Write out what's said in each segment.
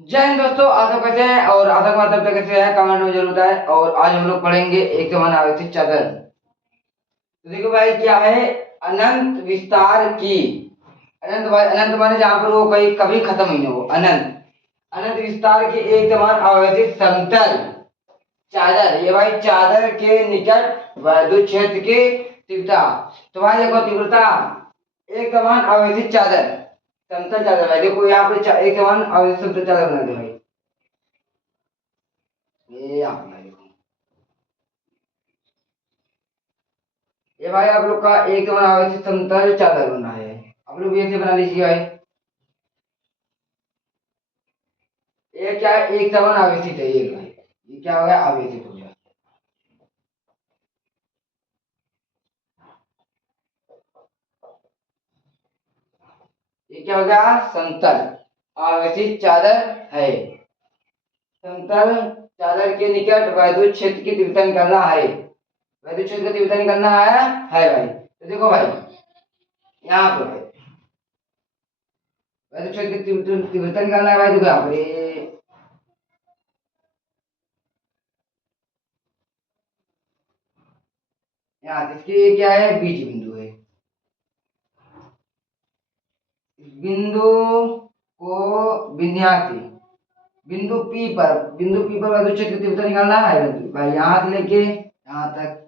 जय हिंद दोस्तों, आप सब कैसे हैं और आतंक मतलब कैसे है कमेंट में जरूर बताएं। और आज हम लोग पढ़ेंगे एक जमाना आगे थी चादर। तो देखो भाई क्या है, अनंत विस्तार की। अनंत भाई, अनंत माने जहाँ पर वो कहीं कभी खत्म ही नहीं हो, अनंत। अनंत विस्तार की एक समान अवस्थित समतल चादर, ये भाई चादर के निकट विद्युत क्षेत्र की तीव्रता। तो भाई देखो तीव्रता, एक समान अवस्थित चादर, समतल चादर। भाई देखो यहाँ पे एक समान अवस्थित समतल चादर बना दे भाई। ये यहाँ पे भाई देखो, ये भाई आप लोग का एक समान अवस्थित समतल चादर बना है। आप लोग भी ऐसे बना लीजिए भाई। ये क्या है, एक समान अवस्थित है ये भाई। ये क्या हो गया, अवस्थित हो गया। ये क्या हो गया, समतल अवस्थित चादर है। समतल चादर के निकट विद्युत क्षेत्र की तीव्रता निकालना है। विद्युत क्षेत्र की तीव्रता निकालना है भाई। तो देखो भाई यहाँ पे भाई विद्युत क्षेत्र की तीव्रता निकालना है भाई। देखो यहाँ पर यहाँ से इसकी क्या है, बीच बिंदु है। इस बिंदु को विन्यासी बिंदु पी पर विद्युत क्षेत्र की तीव्रता निकालना है भाई। यहाँ से लेके यहाँ तक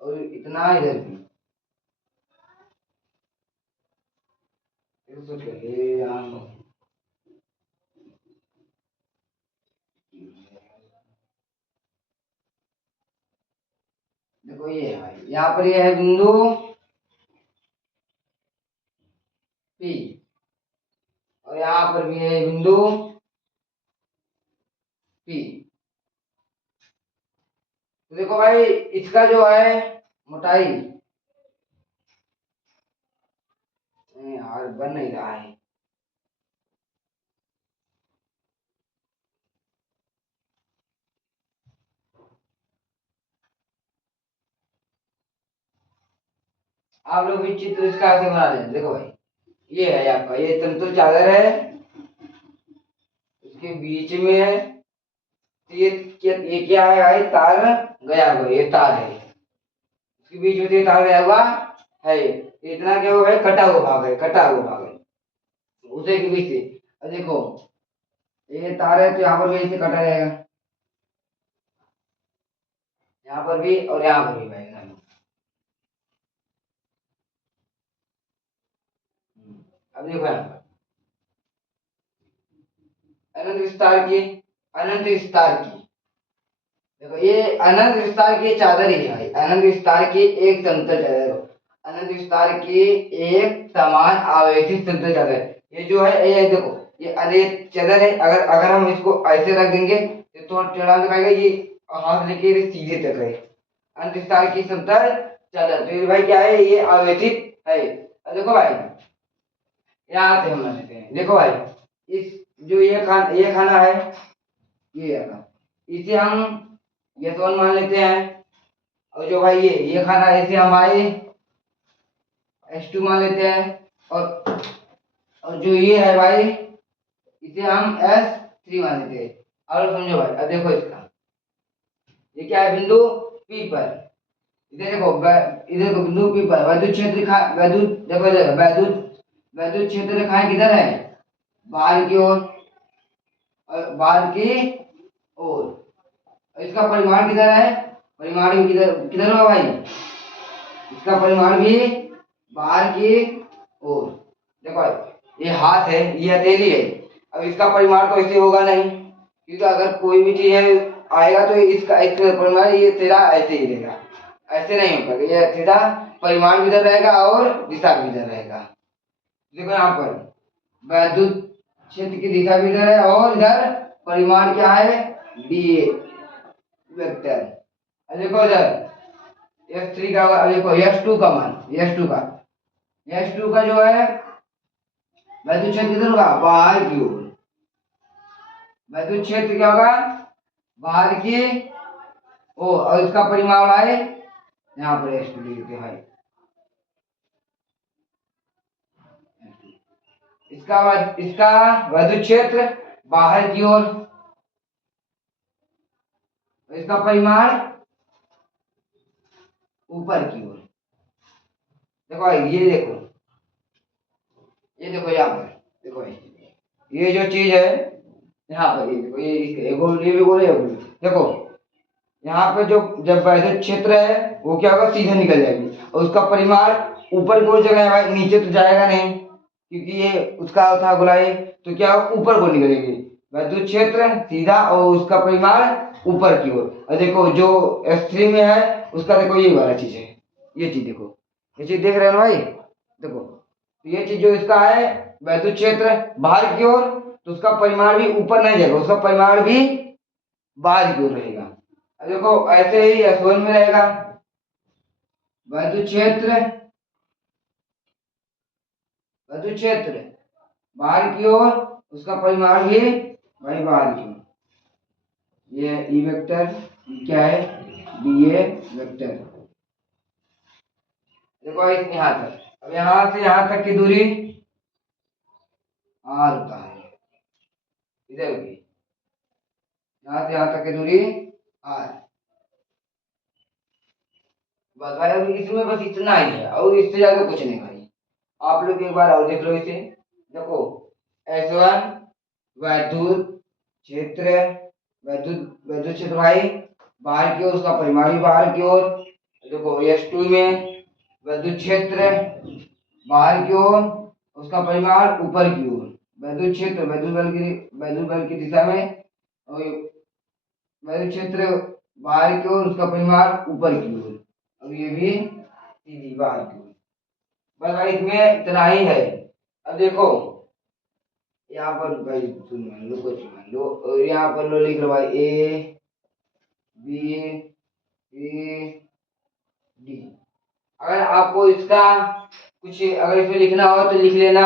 और इतना इधर भी सोच कर ले यहाँ। देखो ये है भाई, यहाँ पर ये है बिंदु पी और यहाँ पर भी है बिंदु पी। तो देखो भाई इसका जो है मोटाई, यार बन नहीं रहा है। आप लोग भी चित्र इसका ऐसे बना दें। देखो भाई ये है आपका, ये तंतुर चादर है, उसके बीच में ये क्या है भाई, तार गया हुआ, ये तार है। उसके बीच में तो ये तार गया हुआ है। इतना क्या हुआ है, कटा हुआ भाग है, कटा हुआ भाग है उसे के बीच से। अब देखो ये तार है तो यहाँ पर भी ऐसे कटा जाएगा, यहाँ पर भी और यहाँ पर भी भाई। अब देखो यहाँ पर अनंत विस्तार की, अनंत विस्तार की। देखो ये अनंत विस्तार की चादर ही है भाई। अनंत विस्तार की एक समतल चादर, अनंत विस्तार की एक समान आवेशित समतल चादर। ये जो है ये देखो, ये अनंत चादर है। अगर अगर हम इसको ऐसे रख देंगे तो थोड़ा टेढ़ा दिखाएगा, ये हाथ लेके ये सीधे तक है। अनंत विस्तार की समतल चादर, तो ये भाई क्या है, ये आवेशित है। अब देखो भाई यहाँ से हम लेते हैं। देखो भाई इस जो ये खाना है, ये खाना, इसे हम यशवन मान लेते हैं। और जो भाई ये खाना इसे हम भाई S2 मान लेते हैं। और जो ये है भाई इसे हम S3 मान लेते हैं। और समझो भाई, अब देखो इसका ये क्या है, बिंदु P पर। इधर देखो इधर को बिंदु P पर विद्युत क्षेत्र विद्युत देखो इधर विद्युत क्षेत्र रेखाएं किधर है, बाहर की ओर और बाहर की ओर। इसका परिमाण किधर है, परिमाण भी किधर किधर होगा भाई, इसका परिमाण भी बाहर की ओर। देखो भाई ये हाथ है, ये हथेली है। अब इसका परिमाण तो ऐसे होगा नहीं, क्योंकि अगर कोई भी चीज है आएगा तो इसका एक परिमाण ये सीधा ऐसे ही रहेगा, ऐसे नहीं हो पाएगा। ये सीधा परिमाण भी इधर रहेगा और दिशा भी इधर रहेगा। देखो यहाँ पर विद्युत क्षेत्र की दिशा भी इधर है और इधर परिमाण क्या है, डी वेक्टर। देखो इधर S3 का, अब देखो S2 का मान, S2 का जो है विद्युत क्षेत्र किधर होगा, बाहर की ओर। विद्युत क्षेत्र क्या होगा, बाहर की ओर। और इसका परिमाण है यहाँ पर S2 लिखते हैं। इसका विद्युत क्षेत्र बाहर की ओर, इसका परिमाण ऊपर की ओर। देखो भाई ये देखो यहाँ पर देखो भाई, ये जो चीज है यहाँ पर, ये देखो ये गोल, ये भी गोल है, देखो यहाँ पे जो जब वैद्युत क्षेत्र है वो क्या होगा, सीधे निकल जाएगी और उसका परिमाण ऊपर की ओर जगह है भाई, नीचे तो जाएगा नहीं क्योंकि ये उसका था गोलाई, तो क्या होगा ऊपर को निकलेगी वैद्युत क्षेत्र सीधा और उसका परिमाण ऊपर की ओर। और देखो जो S3 में है उसका देखो ये वाला चीज है, ये चीज देखो, ये चीज देख रहे हो ना भाई, देखो तो ये चीज जो इसका है वैद्युत क्षेत्र बाहर की ओर, तो उसका परिमाण भी ऊपर नहीं जाएगा, उसका परिमाण भी बाहर की ओर रहेगा। देखो ऐसे ही S1 में रहेगा वैद्युत क्षेत्र बाहर की ओर, उसका परिमाण भी भाई बाहर की ओर, ये ई वेक्टर क्या है, डीए वेक्टर। देखो यहाँ तक, अब यहाँ से यहाँ तक की दूरी आर होता है, इधर की यहाँ से यहाँ तक की दूरी आर। बस भाई अब इसमें बस इतना ही है और इससे ज्यादा कुछ नहीं भाई। आप लोग एक बार और देख लो इसे, देखो S1 वैद्युत क्षेत्र, वैद्युत क्षेत्र भाई बाहर की ओर, उसका परिमाण भी बाहर की ओर। देखो S2 में वैद्युत क्षेत्र बाहर की ओर, उसका परिमाण ऊपर की ओर, वैद्युत क्षेत्र वैद्युत बल की दिशा में, और वैद्युत क्षेत्र बाहर की ओर, उसका परिमाण ऊपर की ओर, अब ये भी सीधी बाहर की ओर। बस भाई इसमें इतना ही है। अब देखो यहाँ पर भाई सुन मान लो, कुछ मान लो, और यहाँ पर लो लिख लो भाई A B C D। अगर आपको इसका कुछ अगर इसमें लिखना हो तो लिख लेना,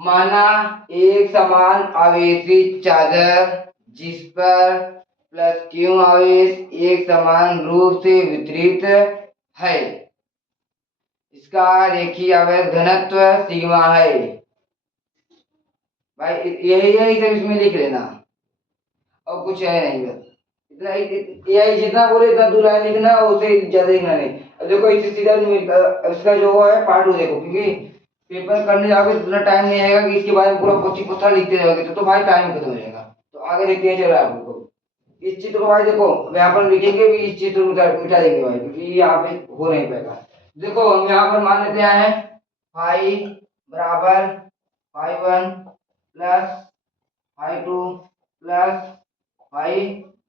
माना एक समान आवेशित चादर जिस पर प्लस Q आवेश एक समान रूप से वितरित है, इसका रेखीय आवेश घनत्व सिग्मा है। भाई यही यही सब इसमें लिख लेना और कुछ है नहीं, बस इतना यही जितना बोले इतना 2 लाइन लिखना, उससे ज्यादा लिखना नहीं। अब देखो इससे सीधा इसका जो है पार्ट 2 देखो, क्योंकि पेपर करने जाओगे तो इतना टाइम नहीं आएगा कि इसके बारे में पूरा पोथी पत्रा लिखते रहोगे तो भाई टाइम खत्म हो जाएगा। तो आगे देखते हैं, चलो आप लोग को इस चित्र को भाई देखो यहाँ पर लिखेंगे भी, इस चित्र को मिटा देंगे भाई क्योंकि यहाँ पे हो नहीं पाएगा। देखो हम यहाँ पर मान लेते हैं फाई बराबर phi 1 plus phi 2 plus phi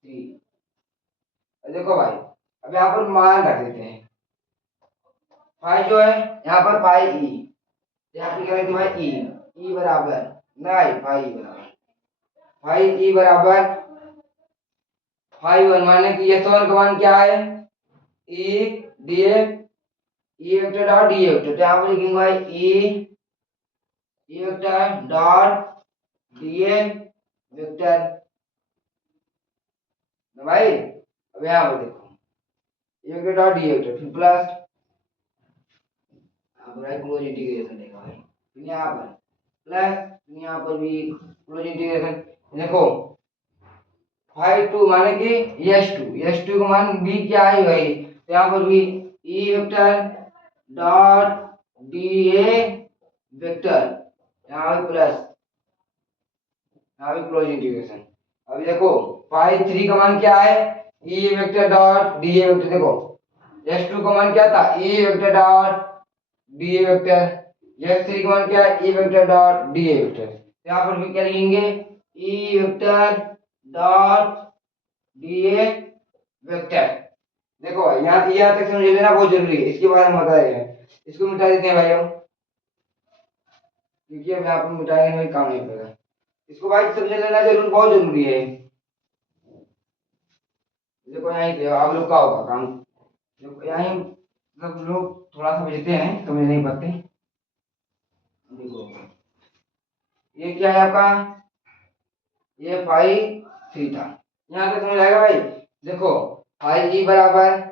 3। देखो भाई अब यहाँ पर मान रख देते हैं, फाई जो है यहाँ पर फाई ई, यहाँ पे क्या लिखते भाई ई बराबर नहीं, फाई ई बराबर फाई 1, माने कि S1 का मान क्या है, E DA E vector dot DA vector, तो यहाँ पर लिखेंगे भाई E vector dot DA vector भाई। अब यहाँ पर देखो E vector dot DA vector, फिर प्लस क्लोज इंटीग्रेशन देखा भाई, फिर यहाँ पर प्लस, यहाँ पर भी क्लोज इंटीग्रेशन। देखो फाई 2 माने कि S2 का मान भी क्या है भाई, तो यहाँ पर भी ई वेक्टर डॉट डीए वेक्टर, यहाँ पे प्लस, यहाँ पे क्लोज इंटीग्रेशन। अभी देखो फाई 3 का मान क्या है, ई वेक्टर डॉट डीए वेक्टर, देखो S2 का मान क्या था, ई vector dot DA vector, S3 का मान क्या है, ई वेक्टर डॉट डीए वेक्टर, यहाँ पर भी क्या लिखेंगे, ई वेक्टर डॉट डीए वेक्टर। देखो भाई यहाँ तक समझ लेना बहुत जरूरी है, इसके बारे में बता रहे हैं, इसको मिटा देते हैं भाई हम, क्योंकि अब यहाँ पर मिटाएंगे नहीं काम नहीं पड़ेगा, इसको भाई समझ लेना जरूर, बहुत जरूरी है। देखो यहाँ ही आप लोग का होगा काम, देखो यहाँ ही मतलब लोग थोड़ा समझते हैं, समझ नहीं पाते। देखो ये क्या है आपका, ये फाई 3 था, यहाँ तक समझ आएगा भाई। देखो फाई ई बराबर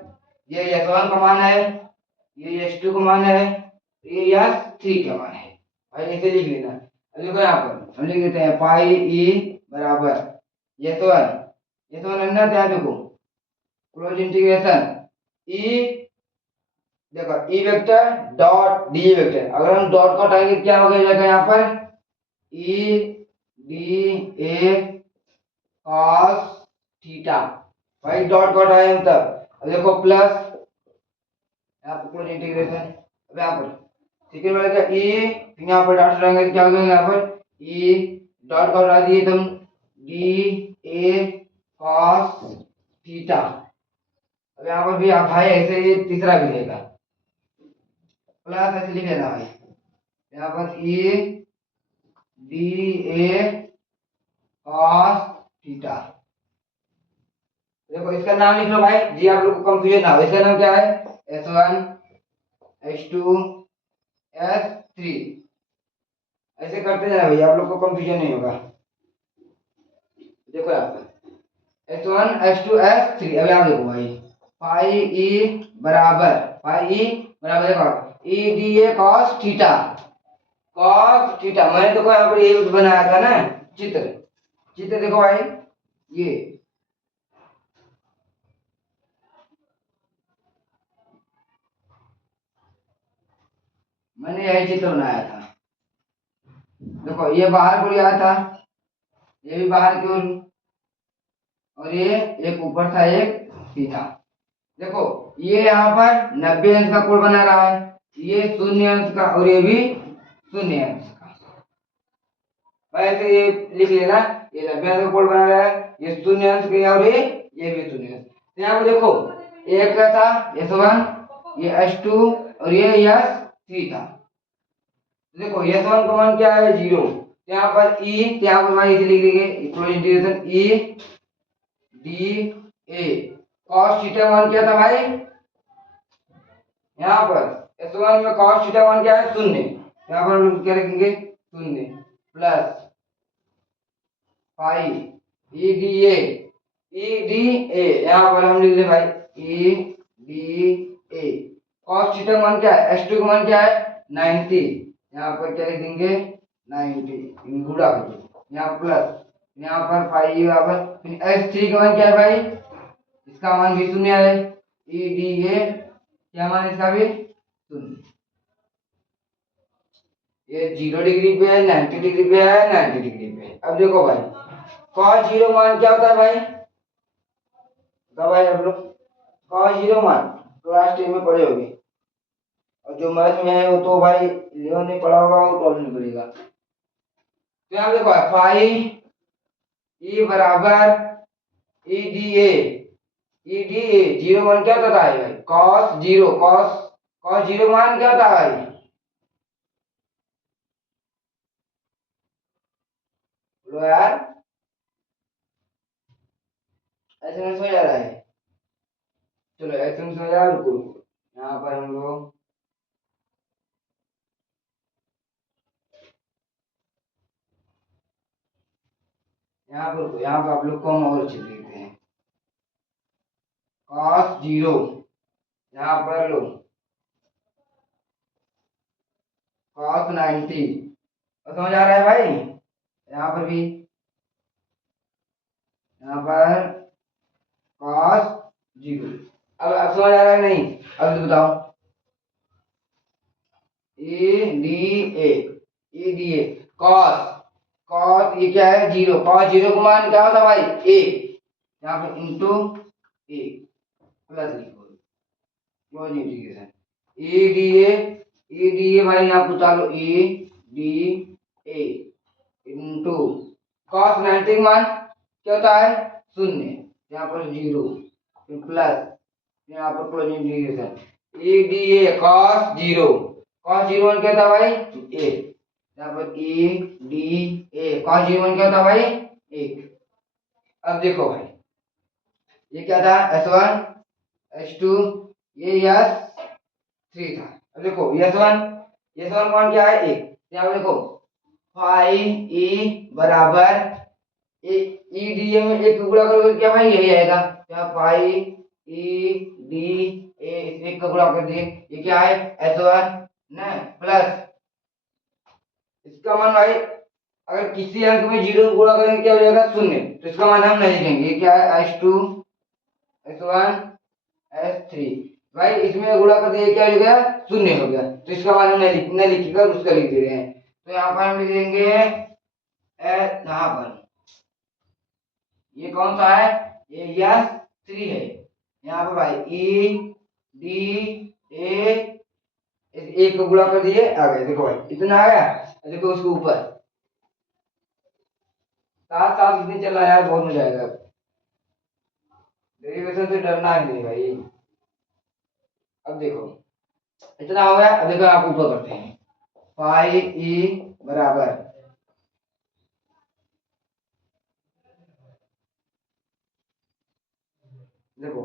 ये S1 का मान है, ये S2 का मान है, ये S3 का मान है भाई, ऐसे लिख लेना। देखो यहाँ पर हम लिख देते हैं पाई ई बराबर ये तो अन्य ध्यान देखो क्लोज इंटीग्रेशन ई, देखो E vector dot D vector, अगर हम डॉट को हटाएंगे क्या हो जाएगा यहाँ पर E D A cos theta, भाई डॉट को हटाए हम तब, अब देखो प्लस यहाँ पर क्लोज इंटीग्रेशन, अब यहाँ पर सेकेंड वाले का ई, फिर यहाँ पर डॉट हटाएंगे तो क्या हो जाएगा यहाँ पर ई डॉट को हटा दिए तुम डी ए कॉस थीटा, अब यहाँ पर भी आप भाई ऐसे ये तीसरा भी देगा प्लस ऐसे लिख लेना भाई यहाँ पर E D A cos theta. देखो इसका नाम लिख लो भाई जी, आप लोग को कंफ्यूजन ना हो, इसका नाम क्या है S1 S2 S3, ऐसे करते जाना भाई, आप लोग को कंफ्यूजन नहीं होगा। देखो यहाँ पर S1 S2 S3, अब यहाँ देखो भाई पाई ई बराबर देखो E D A cos theta, मैंने देखो यहाँ पर ये बनाया था ना चित्र देखो भाई ये मैंने यही चित्र बनाया था, देखो ये बाहर को आया था, ये भी बाहर की ओर, और ये एक ऊपर था एक सीधा, देखो ये यहाँ पर 90 अंश का कोण बना रहा है, ये 0 अंश का और ये भी 0 अंश का, ऐसे ये लिख लेना, ये 90 अंश का कोण बना रहा है, ये 0 अंश का और ये भी 0 अंश। तो यहाँ पर देखो एक क्या था S1, ये S2 और ये S3 था, देखो S1 का मान क्या है 0, यहाँ पर ई, यहाँ पर भाई इसे लिख देंगे equal integration E D A cos theta मान क्या था भाई, यहाँ पर S1 में कॉस थीटा मान क्या है 0, यहाँ पर हम लोग क्या लिखेंगे 0 plus pi E D A यहाँ पर हम लिख दे भाई E D A cos theta मान क्या है S2 का मान क्या है 90, यहाँ पर क्या लिख देंगे 90 गुणा कर दो, यहाँ प्लस यहाँ पर पाई बराबर, फिर S3 का मान क्या है भाई, इसका मान भी 0 है, ई डी ए क्या मान इसका भी 0, ये 0 डिग्री पे है 90 डिग्री पे है 90 डिग्री पे है। अब देखो भाई cos 0 मान क्या होता है भाई, तो भाई आप लोग cos 0 मान क्लास 10 में पढ़े होंगे, और जो मैथ में है वो तो भाई 11 में पढ़ा होगा वो 12 में पढ़ेगा। तो यहाँ देखो फाई ई बराबर ई डी ए 0 मान क्या होता है भाई cos 0 मान क्या होता है भाई, बोलो यार ऐसे में सो जा रहा है, चलो ऐसे में सो जा, रुको यहाँ पर हम लोग यहाँ पर आप लोग को हम और चीज देखते हैं cos 0, यहाँ पर लो cos 90, और समझ आ रहा है भाई, यहाँ पर भी यहाँ पर cos 0, अब समझ आ रहा है नहीं, अब तो बताओ ई डी ए कॉस ये क्या है 0, cos 0 का मान क्या होता है भाई 1, यहाँ पर into 1 plus close integration E D A भाई यहाँ पर चालो E D A into cos 90 का मान क्या होता है 0, यहाँ पर 0 प्लस यहाँ पर close integration E D A cos 0 मान क्या था भाई 1, यहाँ पर ई डी ए cos 0 मान क्या था भाई 1। अब देखो भाई ये क्या था S1 S2 ये S3 था, अब देखो S1 मान क्या है 1, यहाँ पर देखो फाई ई बराबर ई डी ए में एक गुणा करोगे क्या भाई यही आएगा, क्या फाई ई डी ए एक का गुणा कर दिए, ये क्या है S1 ना प्लस इसका मान भाई अगर किसी अंक में जीरो को गुणा करेंगे क्या हो जाएगा? शून्य। तो इसका मान हम नहीं लिखेंगे। क्या है? S2 S1 S3। भाई इसमें गुणा कर दिया, क्या हो गया? शून्य हो गया। तो इसका मान हम नहीं लिखेगा, उसका लिख दे रहे हैं। तो यहाँ पर हम लिख देंगे यहाँ पर ये कौन सा है? ये S3 है। यहाँ पर भाई E D A एक को गुणा कर दिए, आ गए। देखो भाई इतना आ गया। देखो उसके ऊपर साथ साथ इतने चल रहा है यार, बहुत मजा आएगा। डेरिवेशन से डरना ही नहीं भाई। अब देखो इतना हो गया। अब देखो आप ऊपर करते हैं। पाई ई बराबर, देखो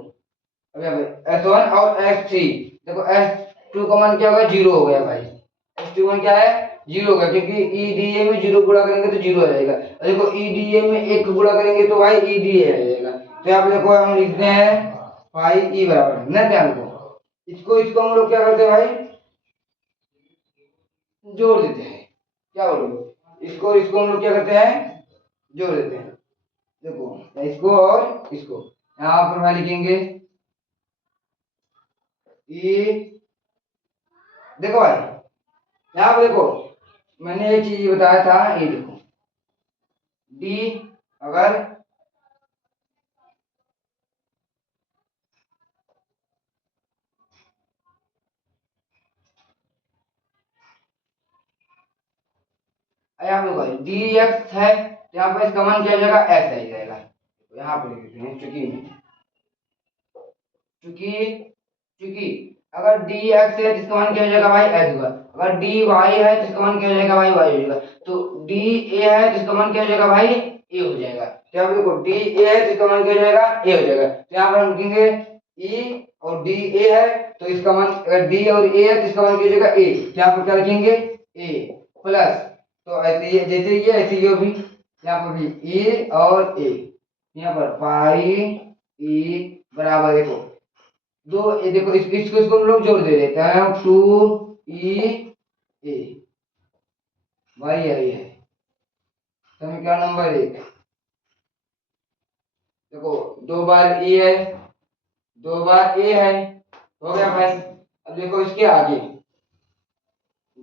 अब यहाँ पे S1 और S3। देखो S2 का मान क्या होगा? जीरो हो गया भाई। S2 मान क्या है? जीरो होगा, क्योंकि EDA में जीरो गुणा करेंगे तो जीरो आ जाएगा। और देखो EDA में एक गुणा करेंगे तो भाई EDA आ जाएगा। तो यहाँ पे देखो हम लिखते हैं पाई ई बराबर ना, ध्यान को इसको इसको हम लोग क्या करते हैं भाई? जोड़ देते हैं। क्या बोलोगे? इसको इसको हम लोग क्या करते हैं? जोड़ देते हैं। देखो इसको और इसको यहाँ पर भाई लिखेंगे ई। देखो भाई यहाँ पे देखो मैंने एक चीज बताया था, ये देखो डी अगर यहाँ पे भाई डी एक्स है तो यहाँ पर इसका मान क्या हो जाएगा? एक्स आ जाएगा। तो यहाँ पे लिख देते हैं चूंकि में, चूंकि चूंकि अगर डी एक्स है तो इसका मान क्या हो जाएगा भाई? एक्स होगा। अगर डी वाई है तो इसका मान क्या हो जाएगा भाई? वाई हो जाएगा। तो डी ए है तो इसका मान क्या हो जाएगा भाई? ए हो जाएगा। तो यहाँ पे देखो डी ए है तो इसका मान क्या हो जाएगा? ए हो जाएगा। तो यहाँ पर हम लिखेंगे ई और डी ए है तो इसका मान, अगर डी और ए है तो इसका मान क्या हो जाएगा? ए। तो यहाँ पर क्या लिखेंगे? ए प्लस, तो ऐसे ये जैसे ये ऐसे ये भी, यहाँ पर भी ए और ए। यहाँ पर पाई ई बराबर, देखो दो ये देखो इसको हम लोग जोड़ दे देते हैं। 2E A भाई यही है समीकरण नंबर 1। देखो दो बार E है, दो बार A है, हो गया भाई। अब देखो इसके आगे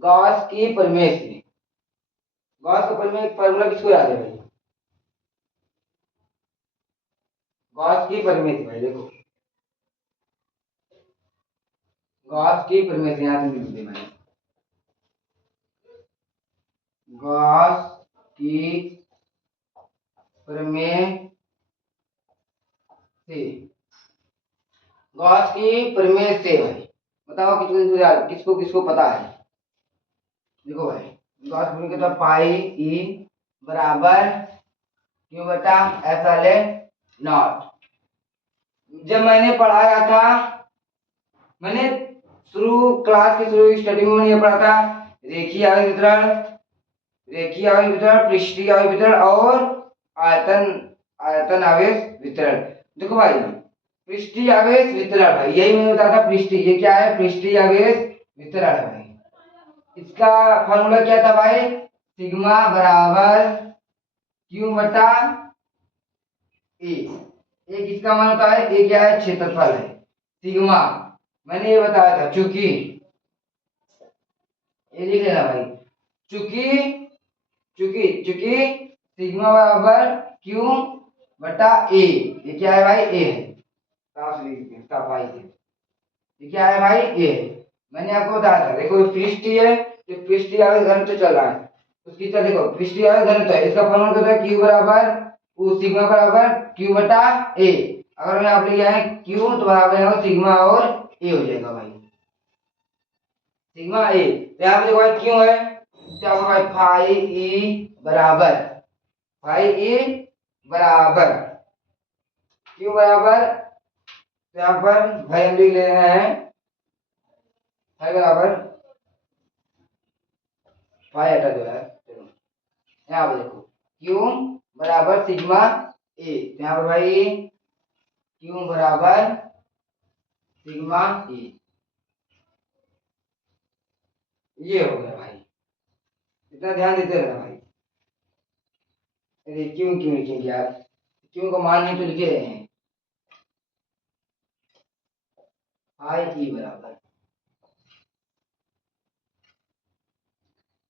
गॉस की प्रमेय से, गॉस का प्रमेय फॉर्मूला किसको याद है भाई? गॉस की प्रमेय से भाई, देखो गॉस की प्रमेय से यहाँ से लिख दे मैंने, गॉस की प्रमेय से, गॉस की प्रमेय से भाई बताओ किसको किसको किसको पता है? देखो भाई गॉस प्रमेय के तो पाई ई बराबर क्यों बटा एप्सिलॉन नॉट। जब मैंने पढ़ाया था, मैंने शुरू क्लास के शुरू स्टडी में मैंने ये पढ़ा था रेखीय आवेश वितरण, रेखीय आवेश वितरण, पृष्ठीय आवेश वितरण और आयतन आयतन आवेश वितरण। देखो भाई पृष्ठीय आवेश वितरण भाई यही मैंने बताया था। पृष्ठीय, ये क्या है? पृष्ठीय आवेश वितरण है भाई। इसका फॉर्मूला क्या था भाई? सिग्मा बराबर क्यू बटा ए। ए किसका मान होता है? ए क्या है? क्षेत्रफल है। सिग्मा मैंने ये बताया था, चूंकि ये लिख लेना भाई, चूंकि चूंकि चूंकि सिग्मा बराबर क्यू बटा ए। ये क्या है भाई? ए है। साफ लिख दीजिए, साफ आई से। ये क्या है भाई? ए है। मैंने आपको बताया था, देखो पृष्ठीय है, जो पृष्ठीय आवेश घनत्व चल रहा है उसकी तरह देखो पृष्ठीय आवेश घनत्व है, इसका फॉर्मूला क्या होता है? क्यू बराबर वो सिग्मा बराबर क्यू बटा ए। अगर मैं आप ले आए क्यू तो बराबर है सिग्मा और ए हो जाएगा भाई, सिग्मा ए। तो यहाँ पे देखो भाई क्यों है, क्या होगा भाई? फाई ई बराबर, फाई ई बराबर क्यू बराबर, तो यहाँ पर भाई हम लिख ले रहे हैं फाई बराबर, फाई हटा दो यार, चलो यहाँ पे देखो क्यू बराबर सिग्मा ए। तो यहाँ पर भाई क्यू बराबर सिग्मा ए, ये हो गया भाई। इतना ध्यान देते रहना भाई। अरे क्यों क्यों लिखेंगे यार, क्यों का मान नहीं तो लिखे रहे हैं। आई ई बराबर,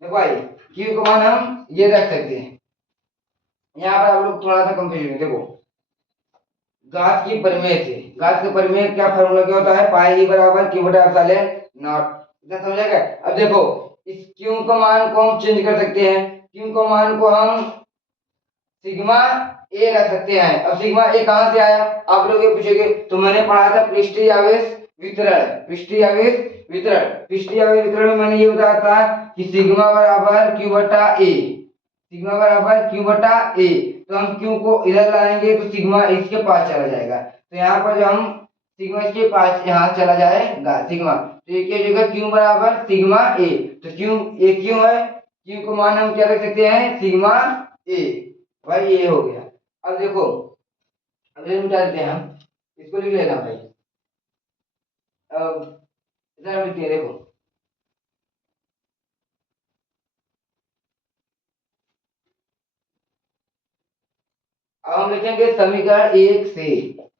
देखो भाई क्यू का मान हम ये रख सकते हैं। यहाँ पर आप लोग थोड़ा सा कंफ्यूज है, देखो घात की परिमेय से, घात के परिमेय क्या फॉर्मूला क्या होता है, पाई ई बराबर क्यू बटा एप्सिलॉन नॉट, इतना समझ गए। अब देखो इस क्यू का मान को हम चेंज कर सकते हैं, क्यू का मान को हम सिग्मा ए रख सकते हैं। अब सिग्मा ए कहां से आया, आप लोग ये पूछेंगे, तो मैंने पढ़ा था पृष्ठीय आवेश वितरण, पृष्ठीय आवेश वितरण, पृष्ठीय आवेश वितरण में मैंने ये बताया था कि सिग्मा बराबर क्यू बटा ए, सिग्मा बराबर क्यू बटा ए। तो हम क्यू को इधर लाएंगे तो सिग्मा इसके पास चला जाएगा, तो यहाँ पर जो हम सिग्मा इसके पास यहाँ चला जाएगा सिग्मा, तो ये क्या हो जाएगा क्यू बराबर सिग्मा ए। तो क्यू ए क्यों है, क्यू को मान हम क्या रख सकते हैं सिग्मा ए, भाई ये हो गया। अब देखो, अब ये मिटा देते हैं हम, इसको लिख लेना भाई। अब इधर लिखते हैं, देखो अब हम लिखेंगे समीकरण एक से,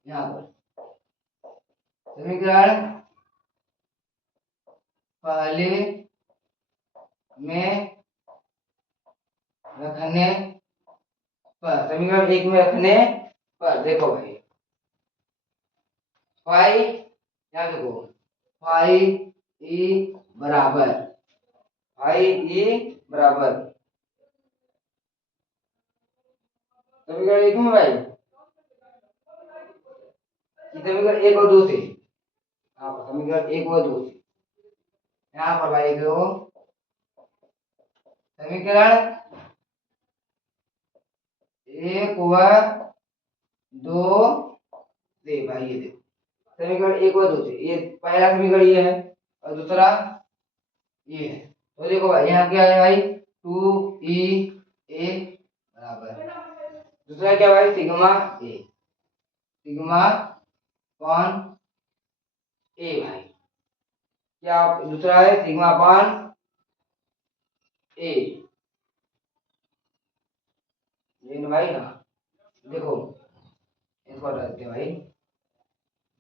यहाँ पर समीकरण पहले में रखने पर, समीकरण एक में रखने पर देखो भाई फाई, यहाँ देखो फाई ई बराबर, फाई ई बराबर समीकरण एक में भाई, समीकरण एक और दो से, यहाँ पर समीकरण एक और दो से, यहाँ पर भाई देखो समीकरण एक व दो से, भाई ये देखो समीकरण एक व दो से, ये पहला समीकरण ये है और दूसरा ये है। तो देखो भाई यहाँ क्या है भाई, टू ई ए बराबर, दूसरा क्या भाई सिग्मा ए, सिग्मा अपॉन ए भाई, क्या दूसरा है सिग्मा अपॉन ए, ये ना भाई, हाँ देखो इसको हटा देते हैं भाई,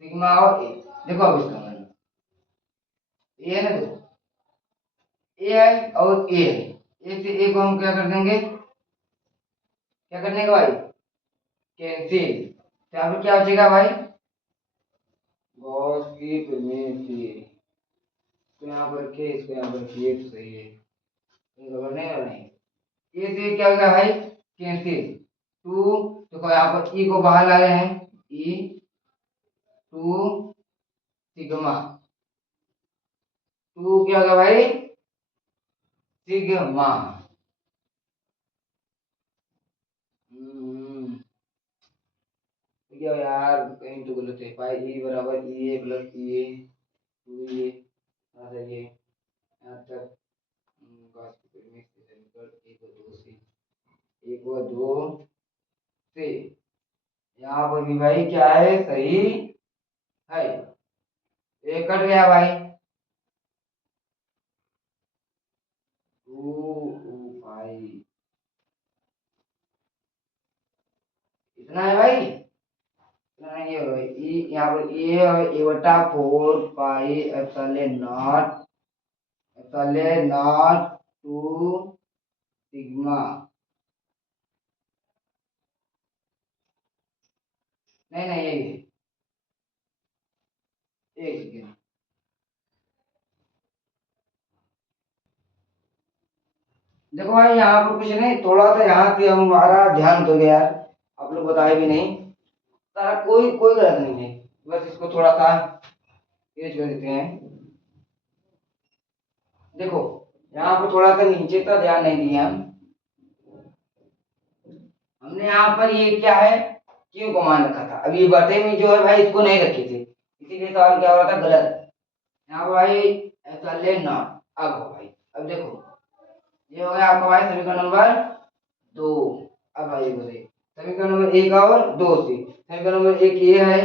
सिग्मा और ए, देखो अब इसका मान ए है ना, देखो ए है और ए है, ए से ए को हम क्या कर देंगे, क्या करने का भाई कैंसिल, तो यहाँ पर क्या बचेगा भाई गॉस की प्रमेय से, तो यहाँ पर के इसको यहाँ पर किए तो सही है, खबर नहीं हो रही, ए से क्या हो गया भाई कैंसिल, टू, तो यहाँ पर ई को बाहर ला रहे हैं, ई टू सिग्मा, टू क्या होगा भाई सिग्मा, क्या यार कहीं तो गलत है, पाई ई बराबर ई ए प्लस ई ए टू ये यहाँ तक घास की परिमेय से समीकरण एक व दो से, यहाँ पर भी भाई क्या है सही है, एक कट गया भाई, भाई इतना है भाई, इतना नहीं है भाई, ई यहाँ पर ए और ए बटा four pi epsilon naught, epsilon naught two sigma, नहीं नहीं यही है, एक सेकेंड, देखो भाई यहाँ पर कुछ नहीं, थोड़ा सा यहाँ पे हमारा ध्यान तो गया यार, आप लोग बताए भी नहीं, सारा कोई कोई गलत नहीं है, बस इसको थोड़ा सा तेज कर देते हैं। देखो यहाँ पर थोड़ा सा नीचे का ध्यान नहीं दिया हम, हमने यहाँ पर ये क्या है क्यों को मान रखा था, अब ये बटे में जो है भाई इसको नहीं रखे थे, इसीलिए सवाल क्या हो रहा था गलत, यहाँ पर भाई ऐसा लेना, अब हो भाई, अब देखो ये हो गया आपका भाई समीकरण नंबर दो, अब भाई बोले समीकरण नंबर एक और दो से, समीकरण नंबर एक ये है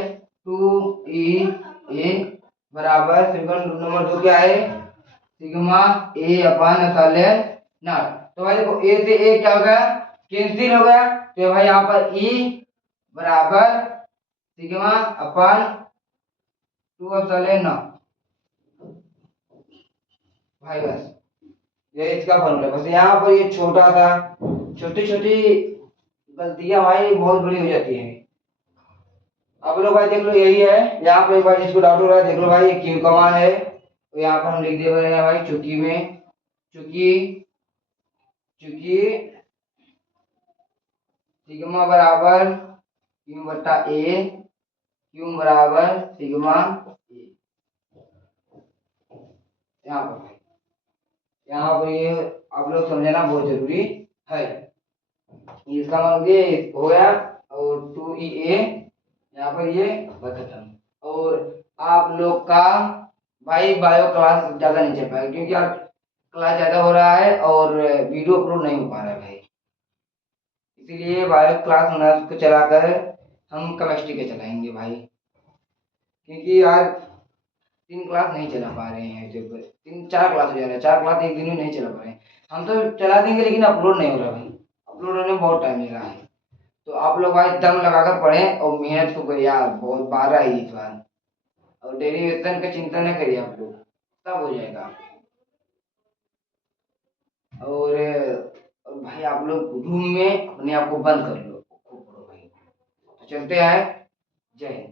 टू ई ए बराबर, समीकरण नंबर दो क्या है sigma A upon epsilon not, तो भाई देखो ए से ए क्या हो गया कैंसिल हो गया, तो भाई यहाँ पर ई बराबर सिग्मा अपन 2 भाई बस ये इसका फॉर्मूला। बस यहाँ पर ये छोटा था, छोटी छोटी गलतियां भाई बहुत बड़ी हो जाती है। अब लोग भाई देख लो यही है, यहाँ पे एक बार जिसको डाउट हो रहा है देख लो भाई, ये क्यू का मान है, तो यहाँ पर हम लिख दे रहे हैं भाई चूंकि में, चूंकि चूंकि सिग्मा बराबर क्यू बटा ए, क्यू बराबर सिग्मा ए। यहाँ पर भाई, यहाँ पर ये आप लोग समझना बहुत जरूरी है। इसका मान ये हो गया, और 2e यहाँ पर ये बस खत्म। और आप लोग का भाई बायो क्लास ज्यादा नहीं चल पाएगा, क्योंकि आप क्लास ज्यादा हो रहा है और वीडियो अपलोड नहीं हो पा रहा है भाई, इसीलिए बायो क्लास नर्स को चलाकर हम केमिस्ट्री के चलाएंगे भाई, क्योंकि यार 3 क्लास नहीं चला पा रहे हैं, जो 3-4 क्लास हो जा रहा है, 4 क्लास एक दिन में नहीं चला पा रहे हैं। हम तो चला देंगे लेकिन अपलोड नहीं हो रहा भाई, अपलोड होने में बहुत टाइम लग रहा है। तो आप लोग भाई दम लगाकर पढ़ें और मेहनत को करिए, यार बहुत 12 है इस बार, और डेरिवेशन का चिंता न करिए आप लोग, सब हो जाएगा। और भाई आप लोग रूम में अपने आप को बंद कर लो, खूब पढ़ो भाई। तो चलते हैं, जय हिंद।